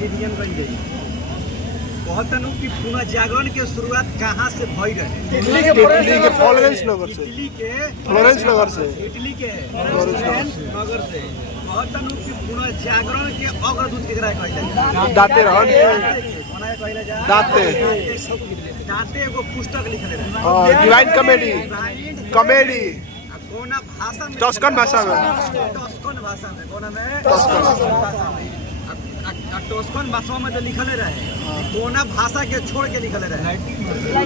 Revision कर जाई। कहतनु कि पुनर्जागरण के शुरुआत कहाँ से भई रहे? इटली के फ्लोरेंस नगर से। इटली के फ्लोरेंस नगर से। इटली के फ्लोरेंस नगर से। कहतनु कि पुनर्जागरण के अग्रदूत केकरा कहल जाय? दाते रहन कोना कहल जाय? दाते एगो पुस्तक लिखले रहे। डिवाइन कॉमेडी कॉमेडी कोना भाषा में? टस्कन भाषा में। टस्कन भाषा में। कोना में? टस्कन भाषा में। टस्कन भाषा में जो लिखले रहे, कोना भाषा के छोड़ के लिखले रहे?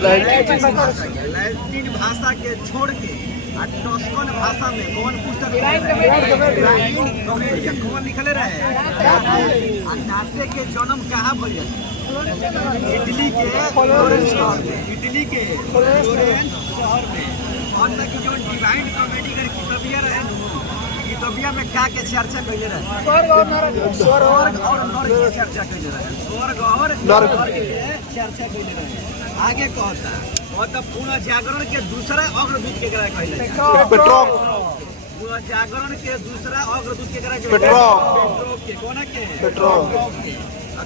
लैटिन भाषा के छोड़ के आ टस्कन भाषा में कौन पुस्तक? कॉमेडियन। कौन लिखले रहे? आ दाते के जन्म कहाँ भइल? इटली के फ्लोरेंस शहर में। इटली के फ्लोरेंस शहर में। और तक जो डिवाइन कॉमेडी कर किताबिया रहे, किताबिया में क्या के चर्चा कइले रहे? स्वर्ग और नरक की चर्चा कइले रहे। स्वर्ग और नरक के चर्चा कइले रहे। आगे कहता और तब पुनर्जागरण के दूसरा अग्रदूत केकरा कहले? पेट्रोक। पुनर्जागरण के दूसरा अग्रदूत केकरा कहले? पेट्रोक। पेट्रोक के। कोना के? पेट्रोक।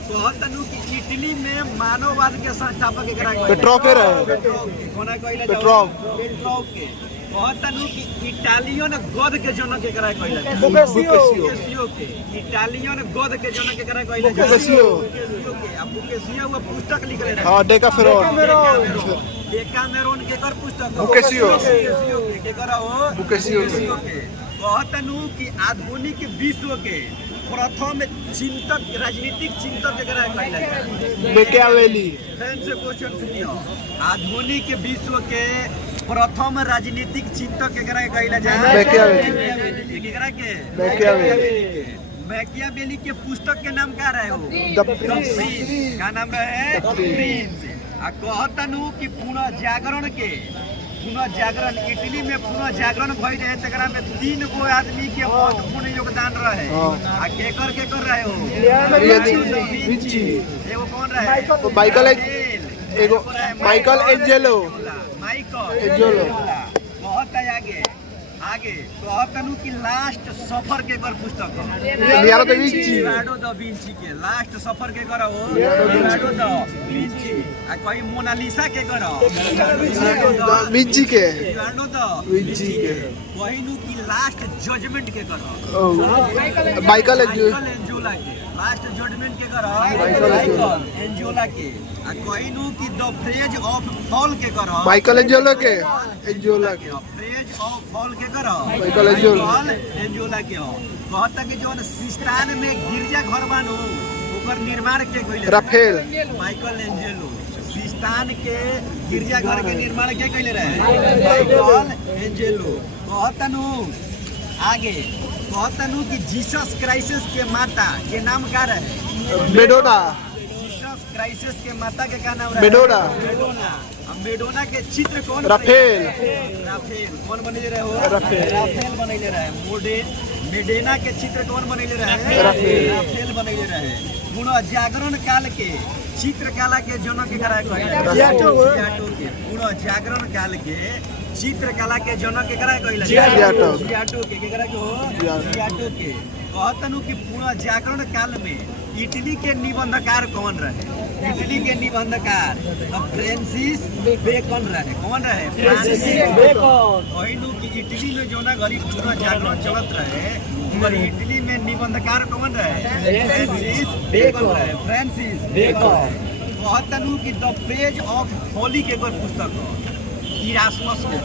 कहतनु कि इटली में मानववाद के संस्थापक केकरा कहले? पेट्रोक के रहे। पेट्रोक के। कोना कहले? पेट्रोक। पेट्रोक के। कहतनु कि इटालियन गद के जनक केकरा कहले? बुकेसियो के। इटालियन गद के जनक केकरा कहले? बुकेसियो के। अब बुकेसियो वो पुस्तक लिखले रहे। हां डेकामेरोन डेकामेरोन के कर पुस्तक? बुकेसियो के करा हो? बुकेसियो के। कहतनु कि आधुनिक विश्व के प्रथम चिंतक, राजनीतिक चिंतक केकरा कहले? मैकियावेली। फैन से क्वेश्चन सुनियो। आधुनिक विश्व के प्रथम राजनीतिक चिंतक केकरा कहले जाय? मैकियावेली। केकरा के? मैकियावेली के पुस्तक के नाम का रहे हो? द प्रिंस। का नाम रहे? द प्रिंस। आ कहतनु कि पुनर्जागरण इटली में पुनर्जागरण भई रहे, तकरा में 3 गो आदमी के महत्वपूर्ण योगदान रहे। आ केकर रहे हो? विंची। एगो कौन रहे? Michael Angelo. आगे कहतनु कि लास्ट सफर के कर पुस्तक? Leonardo da Vinci. Leonardo da Vinci के लास्ट सफर के कर हो? Leonardo da Vinci. आ कोई मोनालिसा के कर? विंची के। लियोनार्डो दा विंची के। कहनु कि लास्ट जजमेंट के कर? माइकल एंजेलो के। लास्ट जजमेंट के कर? माइकल एंजेलो के। आ कहनु कि द फ्रेज ऑफ फॉल के कर? माइकल एंजेलो के। फ्रेज ऑफ फॉल के कर? माइकल एंजेलो के हो। कहता कि जो सिस्तान में गिरजा घर बानो ओकर निर्माण के कइले? राफेल। Michael Angelo. सिस्तान के गिरजा घर के निर्माण के कइले रहे? Michael Angelo. कहतनु कि जीसस क्राइस्ट के माता के नाम का रहे? मेडोना। जीसस क्राइस्ट के माता के का नाम रहे? मेडोना। मेडोना के चित्र कौन? राफेल। कौन बनैले रहे हो? राफेल बनैले रहे। मेडोना के चित्र कौन बनैले रहे? राफेल बनैले रहे। पुनर्जागरण काल के चित्रकला के जनक केकरा कहले? जियाटो के। पुनर्जागरण काल के चित्रकला के जनक केकरा कहले? जियाटो के। केकरा के हो? जियाटो के। कहतनु कि पुनर्जागरण काल में इटली के निबंधकार कौन रहे? इटली के निबंधकार फ्रांसिस बेकन रहे। कौन रहे? Francis bacon. कहनु कि इटली में जो ना गरीब पुनर्जागरण चलत रहे, इटली में निबंधकार कौन रहे? फ्रांसिस बेकन रहे। Francis Bacon. कहतनु कि द पेज ऑफ फॉली के कर पुस्तक? इरास्मस के।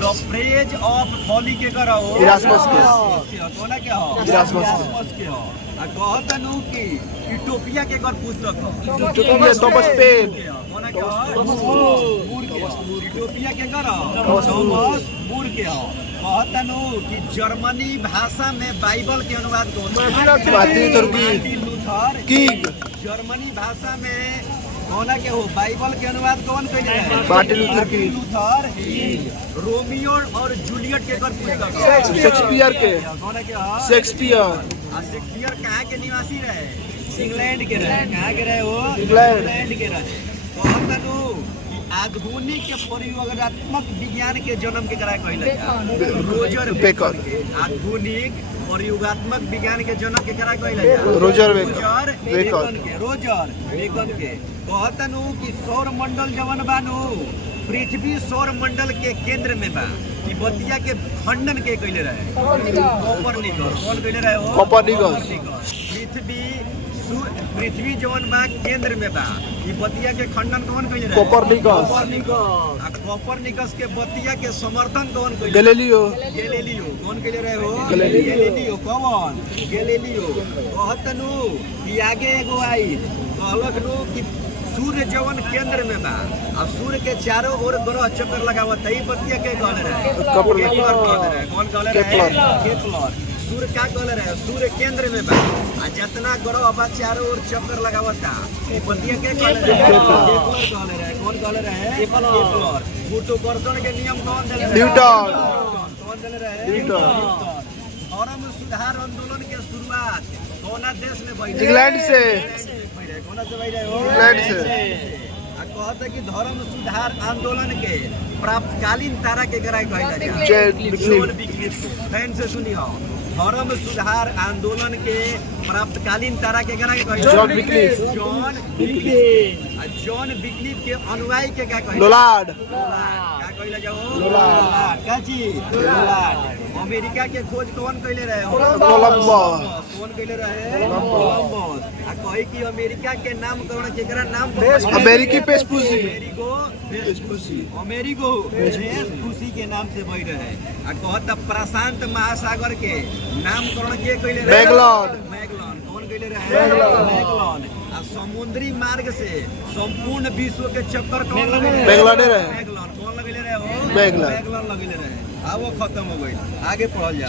द पेज ऑफ फॉली के कर? इरास्मस के। कोना के हो? इरास्मस के हो। आ कहतनु कि यूटोपिया के कर पुस्तक? Thomas PAN. कोना के हो? यूटोपिया के कर? थॉमस मूर के हो। कहतनु कि जर्मनी भाषा में बाइबल के अनुवाद कौन? Martin Luther king. जर्मनी भाषा में कोना के हो? बाइबल के अनुवाद कौन कइले रहे? Martin Luther king. रोमियो और जूलियट के कर पुस्तक? शेक्सपियर के। कोना के हो? शेक्सपियर। शेक्सपियर कहाँ के निवासी रहे? इंग्लैंड के रहे। कहाँ के रहे हो? इंग्लैंड के रहे। कहतनु आधुनिक प्रयोगात्मक विज्ञान के जन्म के करा कहले? रोजर बेकर। आधुनिक और युगात्मक विज्ञान के जनक के करा कहला जाला रोजर रोजर बेकन के कहतनु कि सौर मंडल जवन बानु पृथ्वी सौर मंडल के केंद्र में बा कि बतिया के खंडन के कहले रहे कोपरनिकस कौन कहले रहे हो कोपरनिकस। पृथ्वी जवन बा केंद्र में बा ई बतिया के खंडन कौन कहले रहे कोपरनिकस। कोपरनिकस के बतिया के समर्थन कौन कहले गैलीलियो कौन कहले रहे हो गैलीलियो कौन गैलीलियो कहतनु कि आगे एगो आई कहलक नु कि सूर्य जवन केंद्र में बा और सूर्य के चारों ओर ग्रह चक्कर लगावत है बतिया के कहले रहे केपलर कहले रहे कौन कहले रहे केपलर सूर्य का कहले रहे सूर्य केंद्र में बा आ जितना ग्रह बा चारों ओर चक्कर लगावता ई बतिया के कहले रहे केपलर कहले रहे कौन कहले रहे केपलर गुरुत्वाकर्षण के नियम कौन देले रहे न्यूटन। कौन देले रहे न्यूटन। धर्म सुधार आंदोलन के शुरुआत कौन देश में भइल इंग्लैंड से इंग्लैंड से कहते कि धर्म सुधार आंदोलन के प्राप्तकालीन तारा के गराई कहला जॉन विक्लिफ ध्यान से सुनी हो धर्म सुधार आंदोलन के प्राप्तकालीन तारा के गराई कहला जॉन विक्लिफ। जॉन विक्लिफ के अनुयायी के क्या कहला लोलार्ड। क्या कहला जाओ लोलार्ड का चीज लोलार्ड। अमेरिका के खोज कौन कहले रहे हो कोलंबस। कौन कहले रहे कोलंबस। आ कही कि अमेरिका के नामकरण केकरा नाम पर अमेरिकी पेस्पुसी अमेरिको वेस्पुसी के नाम से भई रहे आ कहत प्रशांत महासागर के नामकरण के कहले रहे मैगलन कौन कहले रहे मैगलन आ समुद्री मार्ग से संपूर्ण विश्व के चक्कर कौन लगेले मैगलन कौन लगेले रहे हो मैगलन लगेले रहे आ वो खत्म हो गई आगे पढ़ल जा।